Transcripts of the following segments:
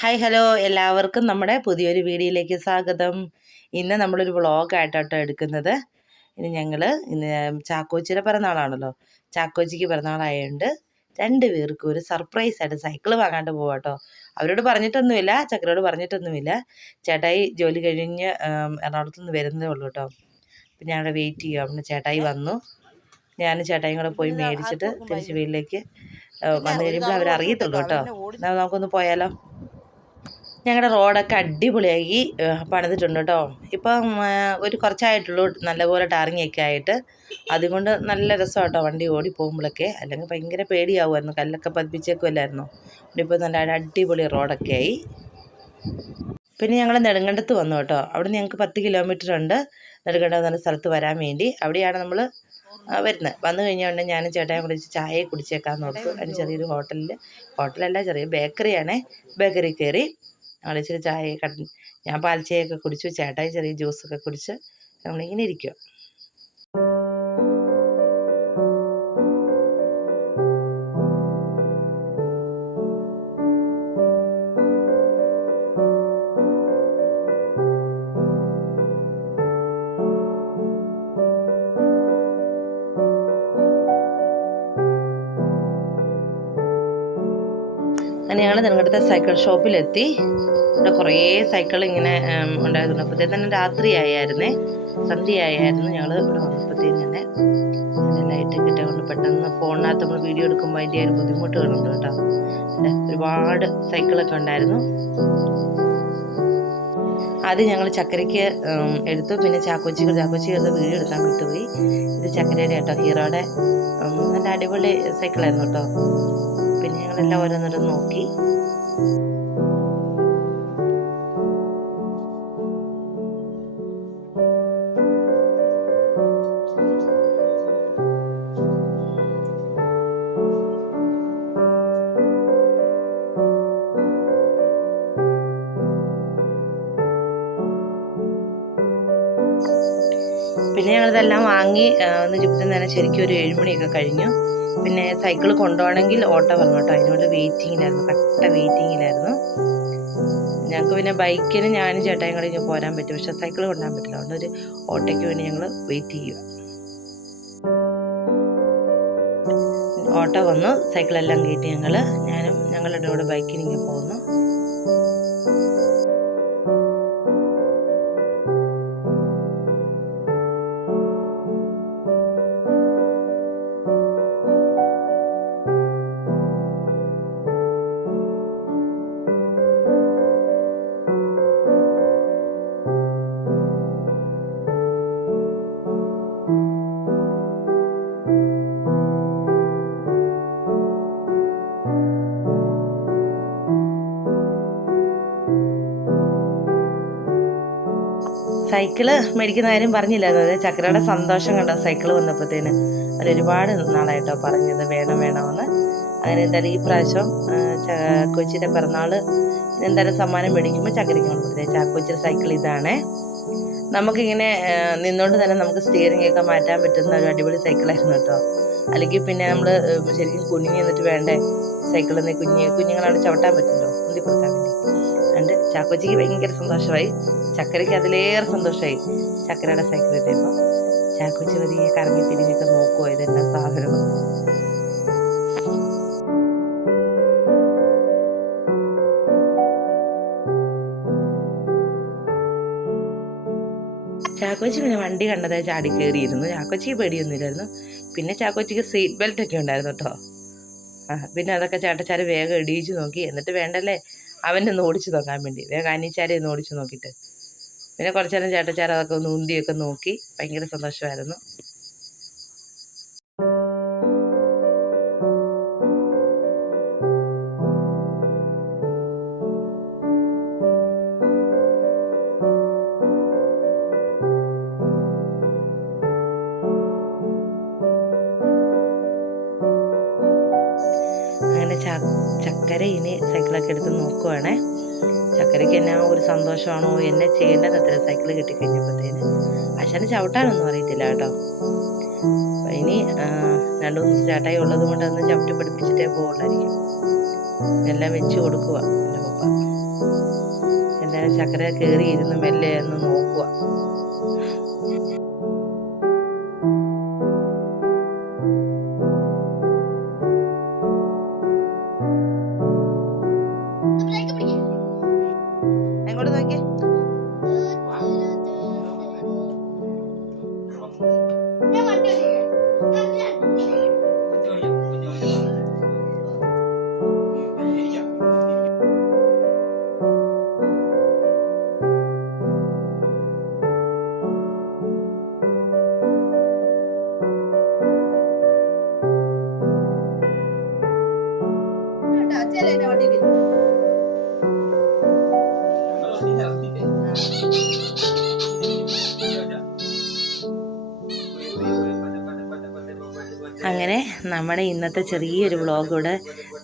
Hi hello എല്ലാവർക്കും നമ്മുടെ പുതിയൊരു വീഡിയോയിലേക്ക് സ്വാഗതം. ഇന്ന് നമ്മളൊരു വ്ളോഗായിട്ടോ എടുക്കുന്നത്. ഇന്ന് ചാക്കോച്ചിയുടെ പിറന്നാളാണല്ലോ. ചാക്കോച്ചിക്ക് പിറന്നാളായതുകൊണ്ട് രണ്ടുപേർക്കും ഒരു സർപ്രൈസായിട്ട് സൈക്കിള് വാങ്ങാണ്ട് പോവാട്ടോ. അവരോട് പറഞ്ഞിട്ടൊന്നുമില്ല, ചക്കരോട് പറഞ്ഞിട്ടൊന്നുമില്ല. ചേട്ടായി ജോലി കഴിഞ്ഞ് എറണാകുളത്ത് നിന്ന് വരുന്നതേ ഉള്ളൂ കേട്ടോ. അപ്പം ഞാൻ അവിടെ വെയിറ്റ് ചെയ്യുക. അപ്പം ചേട്ടായി വന്നു. ഞാനും ചേട്ടായും കൂടെ പോയി മേടിച്ചിട്ട് തിരിച്ച് വീട്ടിലേക്ക് വന്നു കഴിയുമ്പോൾ അവരറിയത്തുള്ളൂ കേട്ടോ. എന്നാൽ നമുക്കൊന്ന് പോയാലോ. ഞങ്ങളുടെ റോഡൊക്കെ അടിപൊളിയാക്കി പണിതിട്ടുണ്ട് കേട്ടോ. ഇപ്പം ഒരു കുറച്ചായിട്ടുള്ളൂ നല്ലപോലെ ടാറിങ്ങൊക്കെ ആയിട്ട്. അതുകൊണ്ട് നല്ല രസം കേട്ടോ വണ്ടി ഓടി പോകുമ്പോഴൊക്കെ. അല്ലെങ്കിൽ ഭയങ്കര പേടിയാവുമായിരുന്നു, കല്ലൊക്കെ പതിപ്പിച്ചേക്കുമല്ലായിരുന്നോ. ഇപ്പോൾ നല്ല അടിപൊളി റോഡൊക്കെ ആയി. പിന്നെ ഞങ്ങൾ നെടുങ്കണ്ടത്ത് വന്നു കേട്ടോ. അവിടെ ഞങ്ങൾക്ക് 10 കിലോമീറ്റർ ഉണ്ട് നെടുങ്കണ്ടം എന്ന സ്ഥലത്ത് വരാൻ വേണ്ടി. അവിടെയാണ് നമ്മൾ വരുന്നത്. വന്നു കഴിഞ്ഞുകൊണ്ട് ഞാനും ചേട്ടായും കുടിച്ച് ചായ കുടിച്ചേക്കാമെന്ന് ഓർത്തു. അതിന് ചെറിയൊരു ഹോട്ടലല്ല, ചെറിയ ബേക്കറിയാണേ. ബേക്കറി കയറി ഞങ്ങൾ ഇച്ചിരി ചായ ഞാൻ പാൽ ചായയൊക്കെ കുടിച്ചു, ചേട്ടായി ചെറിയ ജ്യൂസൊക്കെ കുടിച്ച് നമ്മളിങ്ങനെ ഇരിക്കുക. അങ്ങനെ ഞങ്ങൾ നെടുങ്കണ്ടത്തെ സൈക്കിൾ ഷോപ്പിലെത്തി. ഇവിടെ കുറേ സൈക്കിൾ ഇങ്ങനെ ഉണ്ടായിരുന്നു. അപ്പോഴത്തേക്ക് തന്നെ രാത്രിയായിരുന്നേ, സന്ധ്യയായിരുന്നു. ഞങ്ങൾ ഇവിടെ വന്നപ്പോഴത്തേക്കും തന്നെ ലൈറ്റൊക്കെ ഇട്ടുകൊണ്ട് പെട്ടെന്ന് ഫോണിനകത്ത് നമ്മൾ വീഡിയോ എടുക്കുമ്പോൾ അതിൻ്റെ ഒരു ബുദ്ധിമുട്ടുകളുണ്ട് കേട്ടോ. ഒരുപാട് സൈക്കിളൊക്കെ ഉണ്ടായിരുന്നു. ആദ്യം ഞങ്ങൾ ചക്കരയ്ക്ക് എടുത്തു. പിന്നെ ചാക്കോച്ചി എടുത്ത് വീഡിയോ എടുക്കാൻ വിട്ടുപോയി. ഇത് ചക്കരയുടെ കേട്ടോ, ഹീറോയുടെ നല്ല അടിപൊളി സൈക്കിളായിരുന്നു കേട്ടോ. പിന്നെ ഞങ്ങളെല്ലാം ഓരോന്നോരോന്ന് നോക്കി. പിന്നെ ഞങ്ങളിതെല്ലാം വാങ്ങി ഒന്ന് ചുറ്റും തന്നെ ശരിക്കും ഒരു 7 മണിയൊക്കെ കഴിഞ്ഞു. പിന്നെ സൈക്കിൾ കൊണ്ടുപോകണമെങ്കിൽ ഓട്ടോ വന്നു കേട്ടോ. അതിനോട് വെയിറ്റിങ്ങിലായിരുന്നു, കട്ട വെയിറ്റിങ്ങിലായിരുന്നു. ഞങ്ങൾക്ക് പിന്നെ ബൈക്കിന് ഞാനും ചേട്ടായും കൂടെ പോരാൻ പറ്റും, പക്ഷെ സൈക്കിൾ കൊണ്ടുപോകാൻ പറ്റില്ല. അതുകൊണ്ട് ഒരു ഓട്ടോയ്ക്ക് വേണ്ടി ഞങ്ങൾ വെയിറ്റ് ചെയ്യുക. ഓട്ടോ വന്നു, സൈക്കിളെല്ലാം കയറ്റി ഞാനും ഞങ്ങളുടെ കൂടെ ബൈക്കിന് ഇങ്ങനെ പോകുന്നു. സൈക്കിള് മേടിക്കുന്ന കാര്യം പറഞ്ഞില്ലായിരുന്നു. അത് ചക്കരയുടെ സന്തോഷം കണ്ടോ സൈക്കിള് വന്നപ്പോഴത്തേന്. അവരൊരുപാട് നാളായിട്ടോ പറഞ്ഞത് വേണമെന്ന്. അങ്ങനെ എന്തായാലും ഈ പ്രാവശ്യം ചാക്കോച്ചിയുടെ പിറന്നാൾ എന്തായാലും സമ്മാനം മേടിക്കുമ്പോൾ ചക്കരയ്ക്ക് കൊണ്ടുപോയി. ചാക്കോച്ചിയുടെ സൈക്കിൾ ഇതാണ്. നമുക്കിങ്ങനെ നിന്നുകൊണ്ട് തന്നെ നമുക്ക് സ്റ്റിയറിംഗ് ഒക്കെ മാറ്റാൻ പറ്റുന്ന ഒരു അടിപൊളി സൈക്കിളായിരുന്നു കേട്ടോ. അല്ലെങ്കിൽ പിന്നെ നമ്മൾ ശരിക്കും കുനിഞ്ഞ് നിന്നിട്ട് വേണ്ടേ സൈക്കിളിൽ കുഞ്ഞുങ്ങളവിടെ ചവിട്ടാൻ പറ്റുമല്ലോ, ഉന്തി കൊടുക്കാൻ വേണ്ടി. അതുകൊണ്ട് ചാക്കോച്ചിക്ക് ഭയങ്കര സന്തോഷമായി. ചക്കരയ്ക്ക് അതിലേറെ സന്തോഷമായി ചക്കരയുടെ സൈക്കിൾ കിട്ടിയപ്പോൾ. ചാക്കോച്ചി പതിയെ കറങ്ങി തിരിഞ്ഞൊക്കെ നോക്കുമോ ഇതെന്നാ സാധനം. ചാക്കോച്ചി പിന്നെ വണ്ടി കണ്ടത് ചാടി കയറിയിരുന്നു. ചാക്കോച്ചിക്ക് പേടിയൊന്നുമില്ലായിരുന്നു. പിന്നെ ചാക്കോച്ചിക്ക് സീറ്റ് ബെൽറ്റ് ഒക്കെ ഉണ്ടായിരുന്നു കേട്ടോ. പിന്നെ അതൊക്കെ ചേട്ടച്ചാര് വേഗം ഇടിയിച്ചു നോക്കി. എന്നിട്ട് വേണ്ടല്ലേ അവൻ്റെ ഒന്ന് ഓടിച്ചു നോക്കാൻ വേണ്ടി വേഗം അനിച്ചാരെ ഒന്ന് ഓടിച്ചു നോക്കിയിട്ട് പിന്നെ കുറച്ചു നേരം ചേട്ടച്ചാർ അതൊക്കെ ഒന്ന് ഉന്തിയൊക്കെ നോക്കി. ഭയങ്കര സന്തോഷമായിരുന്നു. അങ്ങനെ ചക്കര ഇനി സൈക്കിളൊക്കെ എടുത്ത് നോക്കുവാണേ. ചക്കരയ്ക്ക് എന്നാ ഒരു സന്തോഷമാണോ എന്നെ ചെയ്യേണ്ടതത്ര സൈക്കിൾ കിട്ടിക്കഴിഞ്ഞപ്പോഴത്തേന്. അച്ഛന് ചവിട്ടാനൊന്നും അറിയത്തില്ല കേട്ടോ. അപ്പം ഇനി 2-3 ചേട്ടായി ഉള്ളത് കൊണ്ട് അന്ന് ചവിട്ടി പഠിപ്പിച്ചിട്ടേ പോകുള്ളായിരിക്കും. എല്ലാം വെച്ച് കൊടുക്കുക എൻ്റെ പപ്പ. ചക്കര കയറിയിരുന്ന് മെല്ലെ ഒന്ന് നോക്കുക. എങ്ങോട്ട് നോക്കിയേ? അങ്ങനെ നമ്മുടെ ഇന്നത്തെ ചെറിയൊരു വ്ളോഗ് ഇവിടെ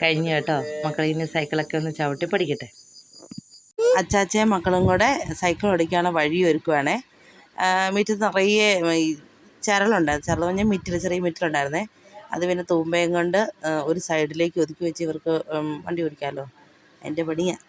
കഴിഞ്ഞു കേട്ടോ. മക്കൾ ഇനി സൈക്കിളൊക്കെ ഒന്ന് ചവിട്ടി പഠിക്കട്ടെ. അച്ചാച്ചയും മക്കളും കൂടെ സൈക്കിൾ ഓടിക്കാനുള്ള വഴി ഒരുക്കുവാണേ. മിറ്റത്ത് നിറയെ ചരളുണ്ടായിരുന്നു. ചരൾ പറഞ്ഞാൽ മിറ്റിൽ, ചെറിയ മിറ്റിലുണ്ടായിരുന്നേ. അത് പിന്നെ തൂമ്പയും കൊണ്ട് ഒരു സൈഡിലേക്ക് ഒതുക്കി വെച്ച് ഇവർക്ക് വണ്ടി ഓടിക്കാമല്ലോ, എൻ്റെ പണിയാണ്.